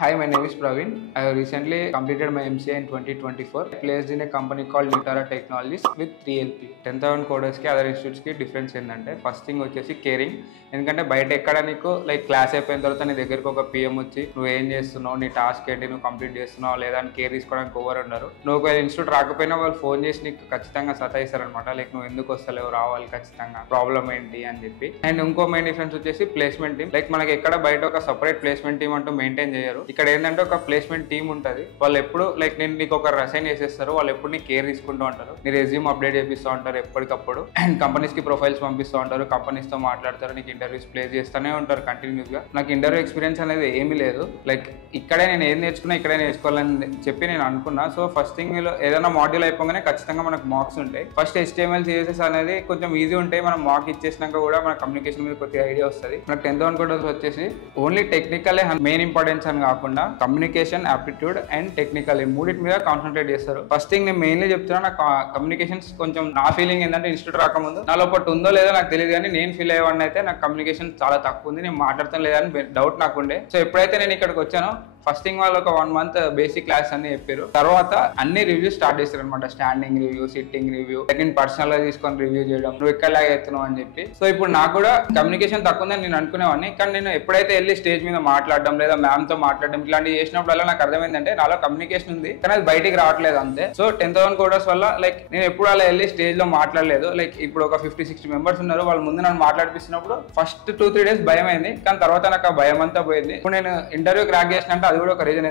Hi, my name is Praveen. I have recently completed my MCA in 2024. I placed in a company called Nutara Technologies with 3LP. 10,000 coders కి other institutes కి difference ఏంటంటే first thing వచ్చేసి caring. ఎందుకంటే బయట ఎక్కడ నీకు like class అయిపోయిన తర్వాత నీ దగ్గరకు ఒక పిఎం వచ్చి నువ్వు ఏం చేస్తున్నావు, నీ టాస్క్ ఏంటి, నువ్వు కంప్లీట్ చేస్తున్నావు లేదా అని కేర్ తీసుకోవడానికి ఎవరు ఉన్నారు. నువ్వు ఒకవేళ ఇన్స్టిట్యూట్ రాకపోయినా వాళ్ళు ఫోన్ చేసి నీకు ఖచ్చితంగా సతాయిస్తారనమాట. లైక్ నువ్వు ఎందుకు వస్తలేవు, రావాలి ఖచ్చితంగా, ప్రాబ్లం ఏంటి అని చెప్పి. అండ్ ఇంకో మెయిన్ డిఫరెన్స్ వచ్చేసి ప్లేస్మెంట్ టీమ్. లైక్ మనకి ఎక్కడ బయట ఒక సపరేట్ ప్లేస్మెంట్ టీమ్ అంటూ మెయింటైన్ చేయరు. ఇక్కడ ఏంటంటే ఒక ప్లేస్మెంట్ టీమ్ ఉంటుంది. వాళ్ళు ఎప్పుడు లైక్ నేను నీకు ఒక అసైన్ చేసేస్తారు, వాళ్ళు ఎప్పుడు నీ కేర్ తీసుకుంటూ ఉంటారు, నీ రెజ్యూమ్ అప్డేట్ చేపిస్తూ ఉంటారు ఎప్పటికప్పుడు. అండ్ కంపెనీస్ కి ప్రొఫైల్స్ పంపిస్తూ ఉంటారు, కంపెనీస్ తో మాట్లాడతారు, నీకు ఇంటర్వ్యూస్ ప్లేస్ చేస్తూనే ఉంటారు కంటిన్యూస్ గా. నాకు ఇంటర్వ్యూ ఎక్స్పీరియన్స్ అనేది ఏమీ లేదు. లైక్ ఇక్కడే నేను ఏం నేర్చుకున్నా ఇక్కడే నేర్చుకోవాలని చెప్పి నేను అనుకున్నా. సో ఫస్ట్ థింగ్ ఏదైనా మాడ్యూల్ అయిపోగానే ఖచ్చితంగా మనకు మార్క్స్ ఉంటాయి. ఫస్ట్ HTML CSS అనేది కొంచెం ఈజీ ఉంటాయి. మనం మార్క్ ఇచ్చేసినాక కూడా మన కమ్యూనికేషన్ మీద కొద్దిగా ఐడియా వస్తుంది. మనకు 10,000 కోర్స్ వచ్చేసి ఓన్లీ టెక్నికల్ మెయిన్ ఇంపార్టెన్స్ అని కాకుండా కమ్యూనికేషన్, యాప్టిట్యూడ్ అండ్ టెక్నికల్ ఈ మూడింటి మీద కాన్సన్ట్రేట్ చేస్తారు. ఫస్ట్ థింగ్ నేను మెయిన్లీ చెప్తున్నా, నాకు కమ్యూనికేషన్స్ కొంచెం నా ఫీలింగ్ ఏంటంటే ఇన్స్టిట్యూట్ రాకముందు నాలో ఒకటి ఉందో లేదో నాకు తెలియదు, కానీ నేను ఫీల్ అయ్యేవాడిని అయితే నాకు కమ్యూనికేషన్ చాలా తక్కువ ఉంది, నేను మాట్లాడతాను లేదని డౌట్ నాకుండే. సో ఎప్పుడైతే నేను ఇక్కడికి వచ్చానో ఫస్ట్ థింగ్ వాళ్ళు ఒక 1 month బేసిక్ క్లాస్ అని చెప్పారు. తర్వాత అన్ని రివ్యూస్ స్టార్ట్ చేస్తారు అనమాట. స్టాండింగ్ రివ్యూ, సిట్టింగ్ రివ్యూ, నేను పర్సనల్ గా తీసుకొని రివ్యూ చేయడం, నువ్వు ఎక్కడలాగా ఎత్తున్నావు అని చెప్పి. సో ఇప్పుడు నాకు కూడా కమ్యూనికేషన్ తక్కువ ఉందని నేను అనుకునేవాడిని, కానీ నేను ఎప్పుడైతే వెళ్ళి స్టేజ్ మీద మాట్లాడడం లేదా మ్యామ్ తో మాట్లాడడం ఇట్లాంటివి చేసినప్పుడు నాకు అర్థమైందంటే నాలో కమ్యూనికేషన్ ఉంది, కానీ అది బయటికి రావట్లేదు అంతే. సో 10,000 కోర్స్ వల్ల లైక్ నేను ఎప్పుడు అలా వెళ్ళి స్టేజ్ లో మాట్లాడలేదు. లైక్ ఇప్పుడు ఒక 50-60 మెంబర్స్ ఉన్నారు, వాళ్ళ ముందు నన్ను మాట్లాడిపిస్తున్నప్పుడు ఫస్ట్ 2-3 days భయం అయింది, కానీ తర్వాత నాకు ఆ భయం అంతా పోయింది. ఇప్పుడు నేను ఇంటర్వ్యూ క్రాక్ చేసినట్టు అది కూడా ఒక రీజన్.